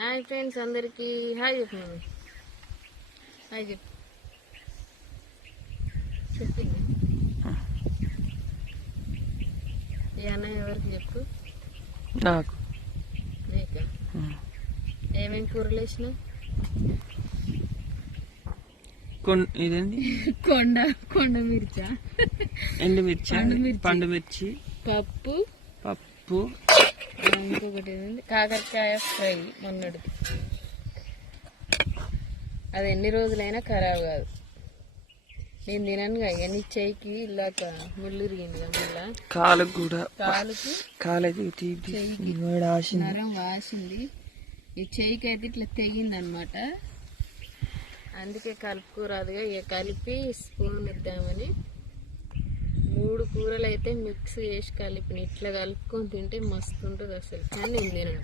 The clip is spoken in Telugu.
హాయ్ ఫ్రెండ్స్, అందరికి హాయ్ చెప్పు. హాయ్ చెప్పు. చెప్పింది ఈ అన్న ఎవరికి చెప్పు? నాకు. నీకు ఏమేమి కూరలు వేసినావు? ఇదేంటి? కొండ మిర్చా, ఎండుమిర్చి, పండు మిర్చి, పప్పు, ఇంకొకటి ఏంటంటే కాకరకాయ ఫ్రై. మొన్నటి అది ఎన్ని రోజులైనా ఖరాబ్ కాదు. నేను తిననుగా. నీ చెయ్యికి ఇలాక ముళ్ళు ఇరిగింది మళ్ళా, కాలుకి కూడా, కాలుకి నరం వాసింది. ఈ చెయ్యికి అయితే ఇట్లా తెగింది అనమాట. అందుకే కలుపుకోరాదుగా. ఇక కలిపి స్పూన్ ఇద్దామని 3 కూరలు అయితే మిక్స్ చేసి కలిపిన. ఇట్లా కలుపుకొని తింటే మస్తు ఉంటుంది అసలు. కానీ నేను తినను.